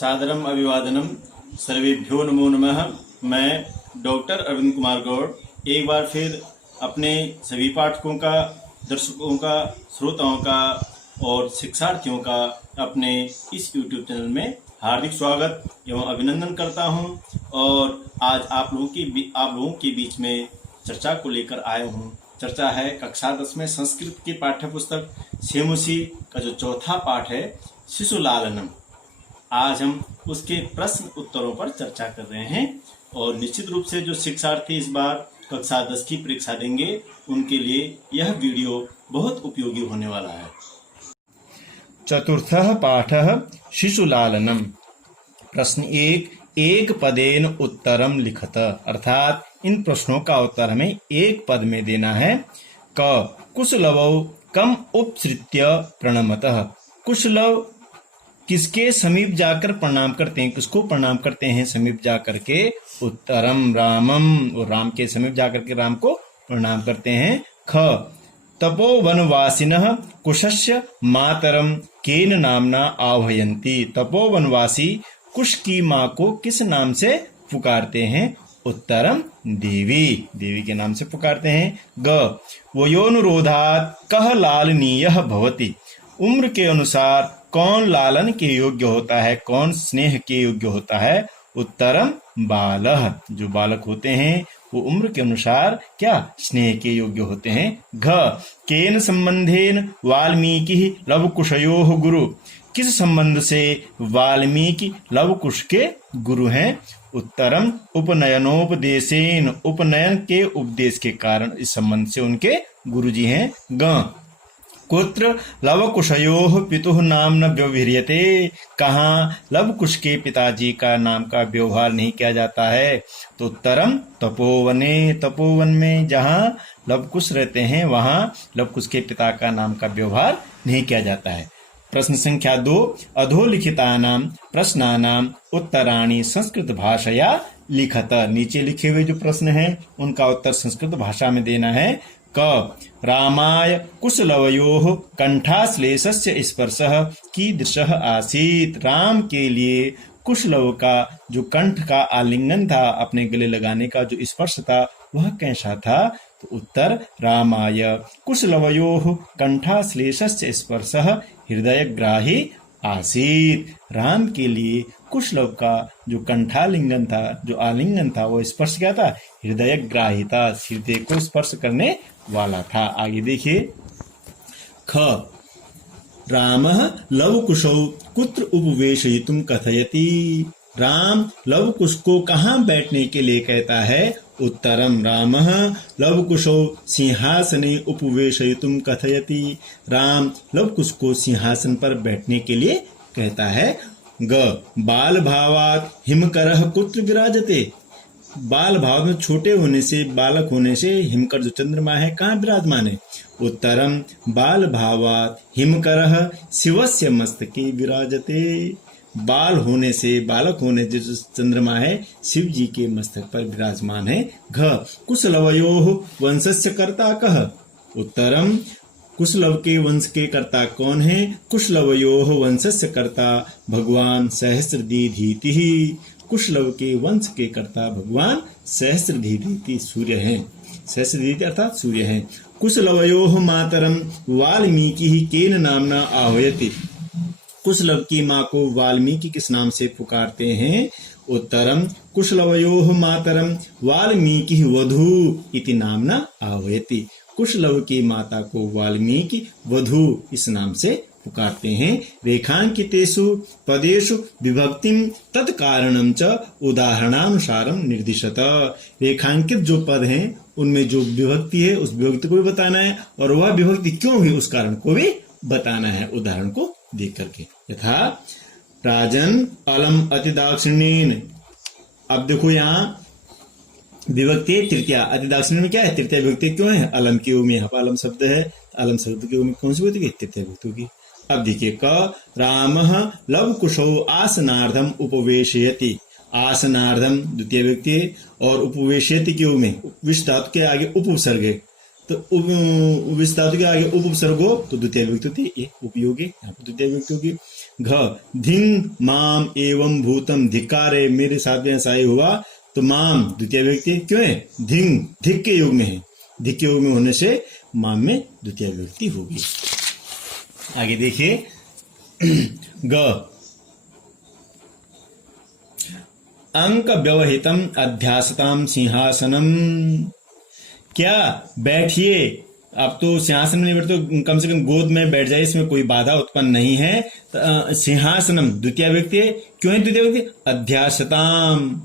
सादरम अभिवादनम सर्वेभ्यो नमो नमः। मैं डॉक्टर अरविंद कुमार गौड़ एक बार फिर अपने सभी पाठकों का, दर्शकों का, श्रोताओं का और शिक्षार्थियों का अपने इस YouTube चैनल में हार्दिक स्वागत एवं अभिनंदन करता हूं। और आज आप लोगों के बीच में चर्चा को लेकर आया हूं। चर्चा है कक्षा 10 में संस्कृत की पाठ्य पुस्तक सेमुसी का जो चौथा पाठ है शिशु लालनम। आज हम उसके प्रश्न उत्तरों पर चर्चा कर रहे हैं और निश्चित रूप से जो शिक्षार्थी इस बार कक्षा 10 की परीक्षा देंगे उनके लिए यह वीडियो बहुत उपयोगी होने वाला है। चतुर्थः पाठः शिशुलालनम। प्रश्न एक पदेन उत्तरम लिखत, अर्थात इन प्रश्नों का उत्तर हमें एक पद में देना है। क कुशलवौ कम उपसृत्य प्रणमतः। कुशलव किसके समीप जाकर प्रणाम करते हैं, किसको प्रणाम करते हैं समीप जाकर के? उत्तरम रामम, और राम के समीप जाकर के राम को प्रणाम करते हैं। ख तपोवनवासिनः कुशस्य मातरम केन नामना आह्वयन्ति। तपोवनवासी कुश की माँ को किस नाम से पुकारते हैं? उत्तरम देवी, देवी के नाम से पुकारते हैं। ग वयोनुरोधात् कः लालनीयः भवति। उम्र के अनुसार कौन लालन के योग्य होता है, कौन स्नेह के योग्य होता है? उत्तरम बालः, जो बालक होते हैं वो उम्र के अनुसार क्या स्नेह के योग्य होते हैं। घ केन संबंधेन वाल्मीकि लवकुशयोः गुरु। किस संबंध से वाल्मीकि लवकुश के गुरु हैं? उत्तरम उपनयनोपदेशेन, उपनयन के उपदेश के कारण इस संबंध से उनके गुरुजी हैं। ग कुत्र लवकुशयोः पितुः नाम न व्यवह्रियते। कहाँ लवकुश के पिताजी का नाम का व्यवहार नहीं किया जाता है? तो उत्तरम तपोवने, तपोवन में जहाँ लवकुश रहते हैं वहाँ लवकुश के पिता का नाम का व्यवहार नहीं किया जाता है। प्रश्न संख्या 2 अधोलिखितानां प्रश्नानां उत्तराणि संस्कृत भाषया लिखत। नीचे लिखे हुए जो प्रश्न हैं उनका उत्तर संस्कृत भाषा में देना है। क रामाय कुशलवयोः कंठाश्लेषस्य स्पर्शः कीदृशः आसीत्। राम के लिए कुशलव का जो कंठ का आलिंगन था, अपने गले लगाने का जो स्पर्श था, वह कैसा था? तो उत्तर रामाय कुशलवयोः कंठाश्लेषस्य स्पर्शः हृदयग्राही आसीत्। राम के लिए कुशलव का जो कंठालिंगन था, जो आलिंगन था, वो स्पर्श क्या था? हृदयग्राही था, हृदय को स्पर्श करने वाला था। आगे देखिए। ख रामः लवकुशौ कुत्र उपवेशयितुं कथयति। राम लवकुश को कहाँ बैठने के लिए कहता है? उत्तरम रामः लवकुशौ सिंहासने उपवेशयितुं कथयति। राम लवकुश को सिंहासन पर बैठने के लिए कहता है। ग बाल भावात् हिमकरः कुत्र विराजते। बाल भाव में छोटे होने से, बालक होने से हिमकर जो चंद्रमा है कहाँ विराजमान है? उत्तरम बाल भावात् हिमकरः शिवस्य मस्तके विराजते। बाल होने से, बालक होने से जो चंद्रमा है शिव जी के मस्तक पर विराजमान है। घ कुशलवयोः वंशस्य कर्ता कः। उत्तरम कुशलव के वंश के कर्ता कौन है? कुशलवयोः वंशस्य कर्ता भगवान सहस्रदीधितिः। कुशलव के वंश के कर्ता भगवान सहस्रदीधिति सूर्य हैं। सहस्रदीति अर्थात सूर्य हैं। कुशलवयोः मातरम वाल्मीकि केन नामना आह्वयति। कुशलव की माँ को वाल्मीकि किस नाम से पुकारते हैं? उत्तरम कुशलवयोः मातरम वाल्मीकि वधू इति नामना आह्वयति। कुशलव की माता को वाल्मीकि वधू इस नाम से पुकारते हैं। रेखांकितेषु पदेषु विभक्तिं तत्कारणं च उदाहरणानुसारं निर्दिशत। रेखांकित जो पद हैं उनमें जो विभक्ति है उस विभक्ति को भी बताना है और वह विभक्ति क्यों हुई उस कारण को भी बताना है उदाहरण को देख करके। यथा राजन अलम अतिदाक्षिण्येन। अब देखो यहाँ विभक्ति तृतीया, अतिदाक्षिण्य में क्या है? तृतीया विभक्ति क्यों है? अलम की ओर में यहाँ पर अलम शब्द है। अलम शब्द की ओर में कौन सी विभक्ति? तृतीया विभक्ति की। अब देखिए। क रामः लवकुशौ आसनार्धम उपवेशयति। आसनार्धम द्वितीय व्यक्ति और उपवेशयति की ओर में विश धातु के आगे उपसर्ग है, तो विश धातु के आगे उपसर्ग हो तो द्वितीय विभक्ति होती है, उपयोगी। यहाँ पर द्वितीय विभक्ति होगी। घ धिंग माम एवं भूतम धिक्कारे, मेरे साथ में ऐसा ही हुआ। तो माम द्वितीय व्यक्ति क्यों है? धिंग धिक के योग में है, धिक के योग में होने से माम में द्वितीय व्यक्ति होगी। आगे देखिए ग अंक व्यवहितम अध्यासताम सिंहासनम, क्या बैठिए, आप तो सिंहासन में बैठे तो कम से कम गोद में बैठ जाए, इसमें कोई बाधा उत्पन्न नहीं है। सिंहासनम द्वितीय व्यक्ति है, क्यों है द्वितीय व्यक्ति? अध्यासताम,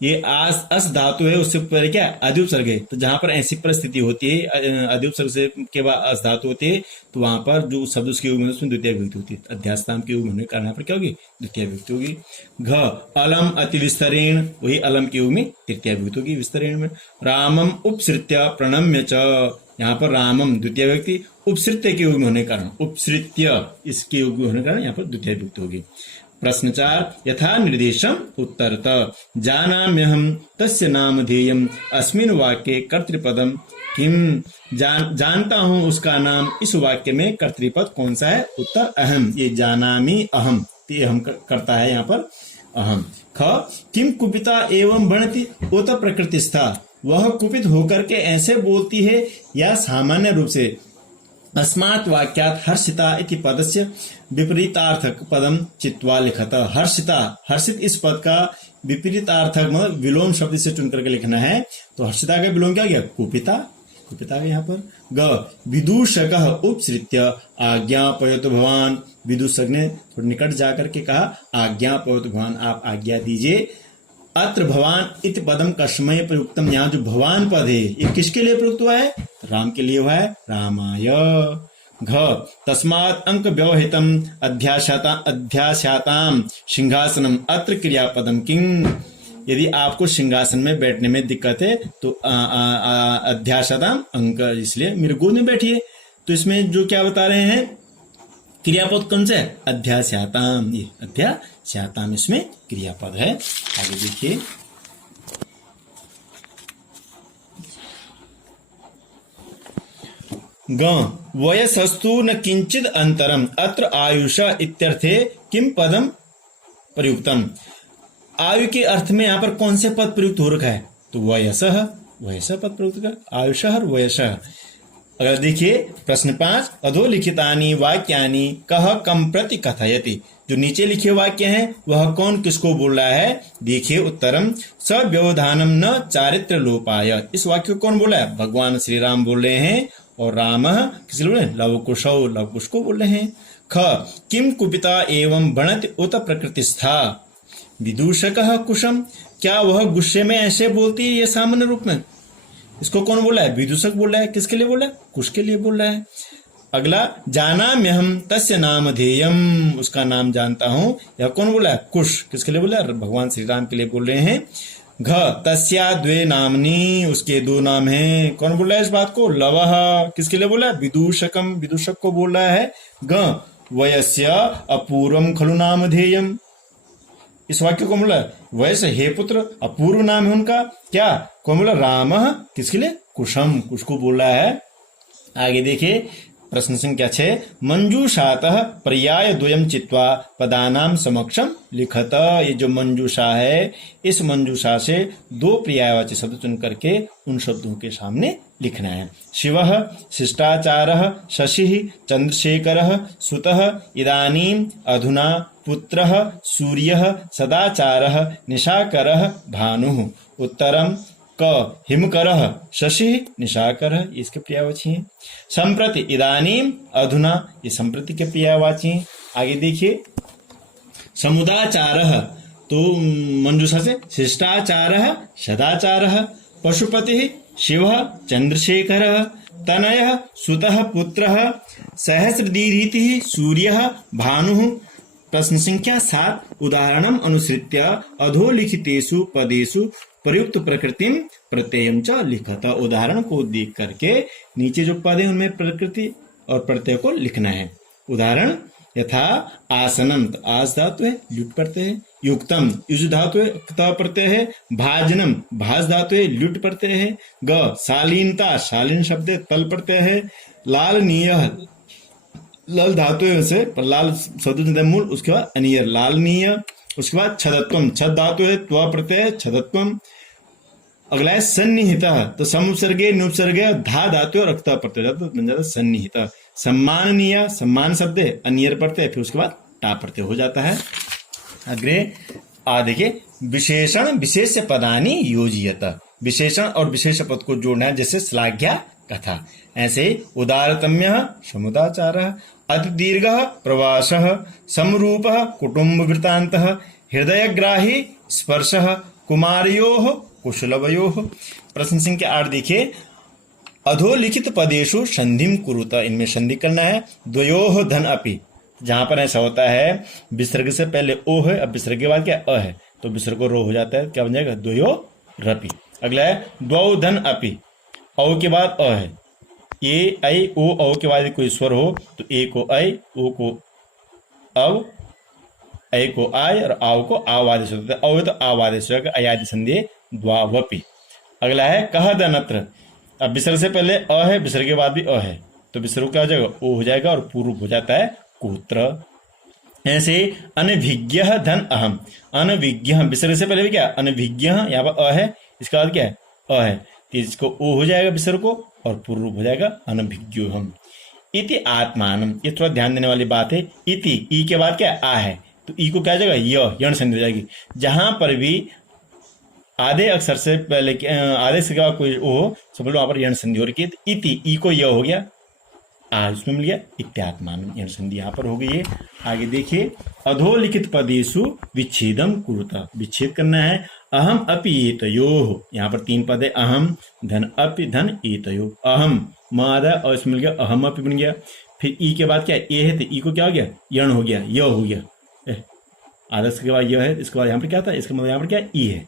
ये अस धातु है, उससे ऊपर क्या आदि उपसर्ग है। तो जहां पर ऐसी परिस्थिति होती है, आदि उपसर्ग से के बाद अस धातु होती है, तो वहां पर जो शब्द उसके योग में उसमें द्वितीय विभक्ति होती है। अध्यास्ताम के योग में होने के कारण पर क्या होगी? द्वितीय विभक्ति होगी। घ अलम अति विस्तरेण, वही अलम के योग में तृतीय विभक्ति होगी विस्तरेण में। रामम उपसृत्य प्रणम्य च, यहाँ पर रामम द्वितीय व्यक्ति, उपसृत्य के योग में होने के कारण, उपसृत्य इसके योग में होने के कारण यहाँ पर द्वितीय विभक्ति होगी। प्रश्न 4 यथा निर्देशम उत्तरत जानाम्यहम तस्य नामधेयम अस्मिन् वाक्ये कर्तृपदम किम, जानता हूं उसका नाम, इस वाक्य में कर्तृपद कौन सा है? उत्तर अहम, ये जानामि अहम, ये हम करता है यहाँ पर अहम। ख किम कुपिता एवं भणति उत प्रकृतिस्था, वह कुपित होकर के ऐसे बोलती है या सामान्य रूप से। अस्मात् वाक्यात् हर्षिता इति पदस्य विपरीतार्थक पदम चित्वा लिखत, हर्षिता, हर्षित इस पद का विपरीतार्थक मतलब विलोम शब्द से चुन करके लिखना है। तो हर्षिता का विलोम क्या गया? कुपिता, कुपिता का यहाँ पर। ग विदूषक उपसृत्य आज्ञापयत भवान, विदूषक ने थोड़ा निकट जाकर के कहा आज्ञापयत भवान, आप आज्ञा दीजिए। अत्र भवान इति पदम कस्मय प्रयुक्तम, यहाँ जो भवान पद है ये किसके लिए प्रयुक्त हुआ है? राम के लिए हुआ है, रामाय। घ तस्मात् अंक व्यवहितम अध्यास्याताम सिंहासनम, अत्र क्रियापदम किंग, यदि आपको सिंहासन में बैठने में दिक्कत है तो अध्यास्याताम अंक, इसलिए मेरे गोद में बैठिए। तो इसमें जो क्या बता रहे हैं, क्रियापद कौन सा है? अध्यास्याताम, ये अध्यास्याताम इसमें क्रियापद है। आगे देखिए ग वयसस्तु न किंचिद अंतरम अत्र आयुषा इत्यर्थे किम पदम प्रयुक्तम, आयु के अर्थ में यहाँ पर कौन से पद प्रयुक्त हो रखा है? तो वयसः, वयसः पद प्रयुक्त का, आयुषः और वयसः। अगर देखिए प्रश्न 5 अधोलिखितानि वाक्यानि कह कम प्रति कथयति, जो नीचे लिखे वाक्य हैं वह कौन किसको बोल रहा है? देखिए उत्तरम सव्यवधानम न चारित्र लोपाय, इस वाक्य को कौन बोला है? भगवान श्री राम बोल रहे हैं। और राम किसको बोल रहे हैं? लवकुशौ, लवकुश को बोल रहे हैं। ख किम कुपिता एवं भणति उत प्रकृतिस्था विदूषकः कुशम, क्या वह गुस्से में ऐसे बोलती है ये सामान्य रूप में? इसको कौन बोला है? विदूषक बोल रहा है। किसके लिए बोला है? कुश के लिए बोल रहा है। अगला जानाम्यहम तस्य नामधेयम, उसका नाम जानता हूं, यह कौन बोला है? कुश। किसके लिए बोला है? भगवान श्री राम के लिए बोल रहे हैं। घ तस्या द्वे नामनी, उसके दो नाम हैं, कौन बोल रहा है इस बात को? लवः। किसके लिए बोला है? विदूषकम, विदूषक को बोल रहा है। ग वयस्य अपूर्वम खलु नामधेयम, इस वाक्य को बोला वैसे हे पुत्र, अपूर्व नाम है उनका, क्या कौन बोला? राम। किसके लिए? कुशम, कुश को बोला है। आगे देखिए प्रश्न संख्या 6 मंजूषातः पर्याय द्वयम चित्वा पदानाम समक्षम लिखत, ये जो मंजूषा है इस मंजूषा से दो पर्यायवाची शब्द चुन करके उन शब्दों के सामने लिखना है। शिवः शिष्टाचारः शशिः चंद्रशेखरः सुतः इदानीम अधुना पुत्रः सूर्यः सदाचारः निशाकरः भानुः। उत्तरम क हिमकरः शशिः निशाकरः, इसके पर्यायवाची हैं। संप्रति इदानीम अधुना, ये संप्रति के पर्यायवाची हैं। आगे देखिए समुदाचारः, तो मंजूषा से शिष्टाचारः सदाचारः, पशुपतिः शिवः चंद्रशेखरः, तनयः सुतः पुत्रः, सहस्रदीर्घितिः सूर्यः भानुः। प्रश्न संख्या 7 उदाहरणम अनुसृत्य अधोलिखितेषु पदेषु प्रयुक्त प्रकृतिम प्रत्ययम च लिखत, उदाहरण को देख करके नीचे जो पद है उनमें प्रकृति और प्रत्यय को लिखना है। उदाहरण यथा आसनम, तो आस धातु है, लुट प्रत्यय है। युक्तम, युज धातु है, क्ता प्रत्यय है। भाजनम, भाज धातु है, लुट प्रत्यय है। ग शालीनता, शालीन शब्द है, तल प्रत्यय है। लालनीय, लल धातु से, पर लाल शब्द मूल, उसके बाद अनियर लालनीय, उसके बाद छदत्वम, छद धातु है, त्व प्रत्यय छदत्वम। अगला है सन्निहित, तो समुपसर्गे नुपसर्गे धा धातु और अक्ता प्रत्यय जाता बन जाता सन्निहित। सम्माननीय, सम्मान शब्द है, अनियर प्रत्यय, फिर उसके बाद टा प्रत्यय हो जाता है। अग्रे देखिए, विशेषण विशेष पदानी योजियत, विशेषण और विशेष पद को जोड़ना है, जैसे श्लाघ्या कथा। ऐसे उदारतम्य समुदाचार, अति दीर्घ प्रवास, समरूप कुटुंब वृत्तांत, हृदयग्राही स्पर्श, कुमारियो कुशलवयो। प्रश्न संख्या 8 देखिए, अधोलिखित पदेशु संधिम कुरुत, इनमें संधि करना है। द्वयोः धन अपि, जहां पर ऐसा होता है विसर्ग से पहले ओ है, अब विसर्ग के बाद क्या अ है, तो विसर्ग को रो हो जाता है, क्या बन जाएगा द्वयो रपि। अगला है द्वौ धन अपि, औ के बाद अ है, ए ऐ ओ, औ के बाद कोई स्वर हो तो ए को ऐ, ओ को अव, ऐ को आय और आव को आवादेश होता है। औ तो आवादेश होगा, अयादि संधि द्वावपि। अगला है कह दनत्र, अब विसर्ग से पहले अ है, विसर्ग के बाद भी अ है, तो विसर्ग क्या हो जाएगा ओ हो जाएगा और पूर्व हो जाता है कुत्र। ऐसे अनभिज्ञ धन अहम, अनभिज्ञ विसर्ग से पहले भी क्या अनभिज्ञ, यहाँ पर अ है, इसके बाद क्या है अ है, तो इसको ओ हो जाएगा विसर्ग को और पूर्व हो जाएगा अनभिज्ञोहम। इति आत्मानम, ये थोड़ा ध्यान देने वाली बात है। इति ई के बाद क्या आ है, तो ई को क्या हो जाएगा यण संधि हो जाएगी। जहां पर भी आधे अक्षर से पहले आधे से क्या कोई ओ हो, समझ लो वहां पर यण संधि हो रही है। इति ई को य हो गया, इसमें मिल गया इत्यात्मान, यण संधि यहाँ पर हो गई है। आगे देखिए, अधोलिखित पदेशु विच्छेदम कुरुता, विच्छेद करना है। अहम अपि एतयोः, यहाँ पर 3 पद है, अहम धन अपि धन एतयोः। अहम मादा और इसमें मिल गया अहम अपि बन गया। फिर ई के बाद क्या ए है, तो ई को क्या हो गया यण हो गया, य हो गया। आदर्श के बाद यह है, इसके बाद यहाँ पर क्या था, इसका मतलब यहाँ पर क्या ई है,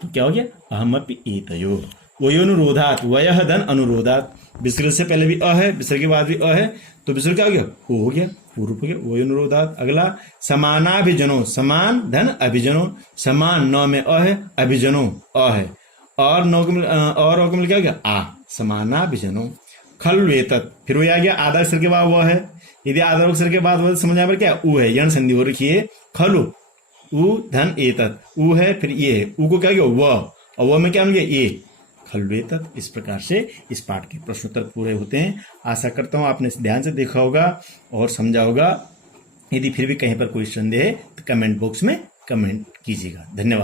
तो क्या हो गया अहम अपि एतयोः। वयोनुरोधात, वयः धन अनुरोधात, विसर्ग से पहले भी अ है, विसर्ग के बाद भी अ है, तो विसर्ग क्या हो गया ओ हो गया, पूर्व हो गया, वयोनुरोधात। अगला समानाभिजनो, समान धन अभिजनो, समान नौ में अ है, अभिजनो अ है, और नौ को मिल क्या हो गया आ, समानाभिजनो। खल्वेतत, फिर वो आ गया आधा अक्षर के बाद वह है, यदि आधा अक्षर के बाद वह समझ पर क्या ऊ है, यण संधि हो रखी है। खलु ऊ धन एतत, ऊ है फिर ये है, ऊ को क्या गया वह, और वह में क्या मिल गया ये, खल्वेतत। इस प्रकार से इस पाठ के प्रश्नोत्तर पूरे होते हैं। आशा करता हूँ आपने ध्यान से देखा होगा और समझा होगा। यदि फिर भी कहीं पर कोई संदेह है तो कमेंट बॉक्स में कमेंट कीजिएगा। धन्यवाद।